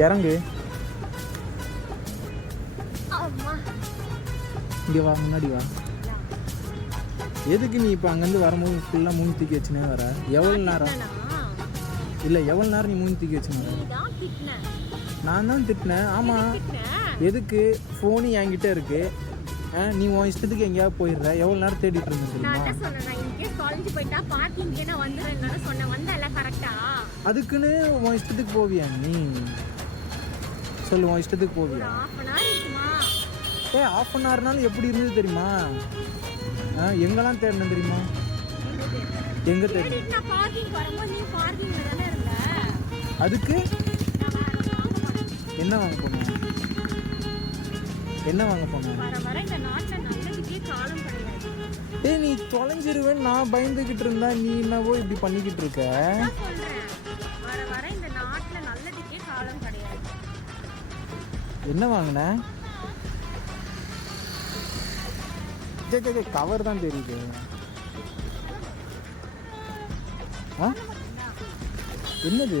இறங்கு. இங்கே வா, முன்னாடி வா. எதுக்கு நீ இப்போ அங்கேருந்து வரும்போது ஃபுல்லாக மூணு தூக்கி வச்சுனே வர? எவ்வளோ நேரம்? இல்லை, எவ்வளோ நேரம் நீ மூணு தூக்கி வச்சுனே வர? நான் தான் திட்டினேன். ஆமாம், எதுக்கு? ஃபோனு என்கிட்ட இருக்கு. நீ உன் இஷ்டத்துக்கு எங்கேயாவது போயிடுற. எவ்வளோ நேரம் தேடிட்டு இருந்தேன்? அதுக்குன்னு உன் இஷ்டத்துக்கு போவியா நீ? சொல்லு, உன் இஷ்டத்துக்கு போவியா? ஹாஃப் அன் ஹவர்னாலும் எப்படி இருந்தது தெரியுமா? எங்கெல்லாம் தேடணும் தெரியுமா? எங்க தேடணும்? அதுக்கு என்ன வாங்க போனோம்? என்ன வாங்க போனோம்? நீ தொலைஞ்சிருவேன்னு நான் பயந்துகிட்டு இருந்தா நீ என்னவோ இப்படி பண்ணிக்கிட்டு இருக்க. என்ன வாங்கின? கவர் தான் தெரியுது. என்னது?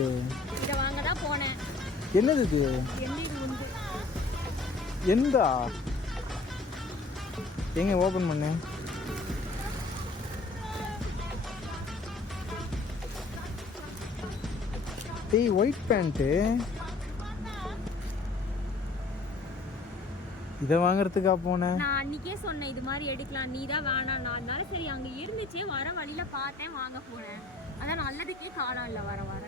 என்னது இது? எந்தா? எங்க ஓபன் பண்ணு. White pant. இதை வாங்குறதுக்கா போனேன்? நான் அன்னைக்கே சொன்னேன் இது மாதிரி எடுக்கலாம், நீ தான் வேணாம். நான் அதனால சரி அங்க இருந்துச்சே, வர வழியில பார்த்தேன், வாங்க போனேன். அதான் நல்லதுக்கே காலம் இல்ல. வர வர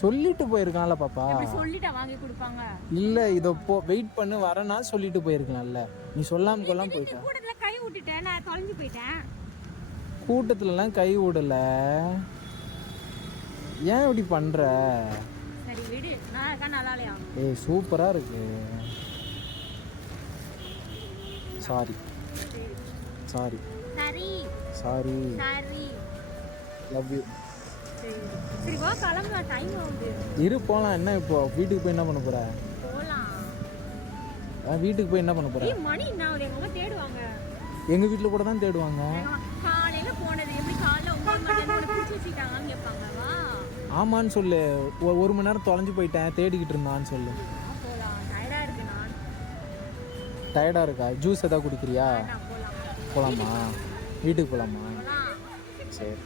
சொல்லிட்டு போயிருக்கான்ல பாப்பா. சொல்லிட்டா வாங்கி கொடுப்பாங்க? இல்ல, இதோ வெயிட் பண்ணு வரனா சொல்லிட்டு போயிருக்கலாம்ல. நீ சொல்லாம கொள்ளாம போயிட்ட. கூட்டத்துல கை விட்டுட்டேன், நான் தொலைஞ்சு போயிட்டேன். கூட்டத்துலலாம் கை விடல. ஏன் இப்படி பண்ற? சரி விடு, நான் இருக்கா நல்லா இல்லையா? சூப்பரா இருக்கு. சாரி சாரி சரி சாரி சரி, லவ் யூ. சரி வா கிளம்பலாம், டைம் ஆகுது. இரு போலாம். என்ன இப்போ வீட்டுக்கு போய் என்ன பண்ண போற? போலாம். வீட்டுக்கு போய் என்ன பண்ண போற? மணி என்ன ஆகுது? எங்க அம்மா தேடுவாங்க. எங்க வீட்டுல கூட தான் தேடுவாங்க. காலையில போனது எப்படி காலைல 9 மணி நேரம் பிடிச்சி வச்சுட்டாங்கன்னு கேட்பாங்க. வா. ஆமான்னு சொல்லு. 1 மணி நேரம் தொலைஞ்சு போயிட்டேன், தேடிக்கிட்டு இருந்தான்னு சொல்லு. போலாம். டயர்டா இருக்கு. நான் டயர்டா இருக்கா? ஜூஸ் ஏதாவது குடிக்கிறியா? போலாம். போலாமா? வீட்டுக்கு போலாமா? சரி.